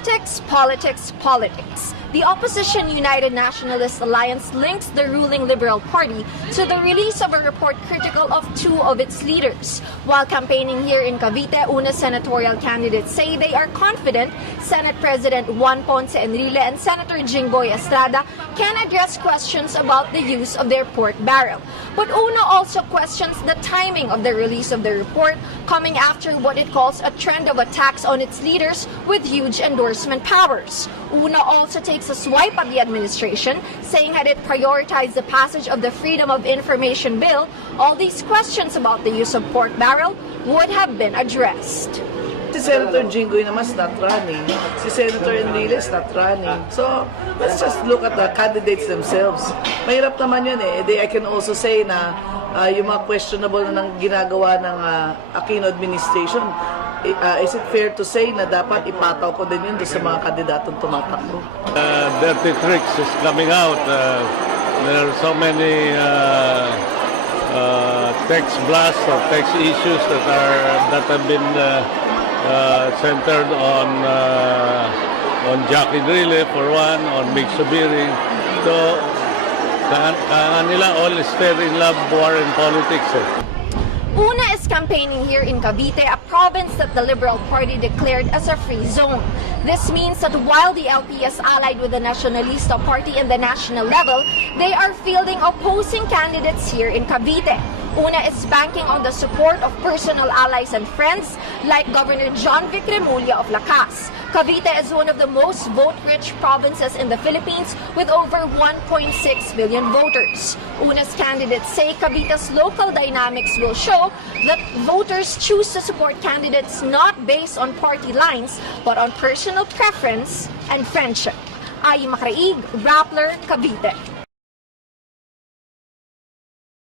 Politics, politics, politics. The opposition United Nationalist Alliance links the ruling Liberal Party to the release of a report critical of two of its leaders. While campaigning here in Cavite, UNA senatorial candidates say they are confident Senate President Juan Ponce Enrile and Senator Jinggoy Estrada can address questions about the use of their pork barrel. But UNA also questions the timing of the release of the report, coming after what it calls a trend of attacks on its leaders with huge endorsement powers. UNA also takes a swipe at the administration, saying had it prioritized the passage of the Freedom of Information Bill, all these questions about the use of pork barrel would have been addressed. Si Senator Jinggoy naman is not running. Si Senator Enrile is not running. So, let's just look at the candidates themselves. Mahirap naman yun eh. I can also say na yung mga questionable na ginagawa ng Aquino administration, is it fair to say na dapat ipataw ko din yun sa mga kandidatong tumatakbo? Dirty tricks is coming out. There are so many text blasts or text issues that have been centered on Jackie Drille for one, on Mig Subiri. So, nila all is fair in love, war, and politics. UNA is campaigning here in Cavite, a province that the Liberal Party declared as a free zone. This means that while the LP is allied with the Nacionalista Party in the national level, they are fielding opposing candidates here in Cavite. UNA is banking on the support of personal allies and friends like Governor John Vic Remulla of Lakas. Cavite is one of the most vote-rich provinces in the Philippines with over 1.6 billion voters. UNA's candidates say Cavite's local dynamics will show that voters choose to support candidates not based on party lines but on personal preference and friendship. Ay Macraig, Rappler, Cavite.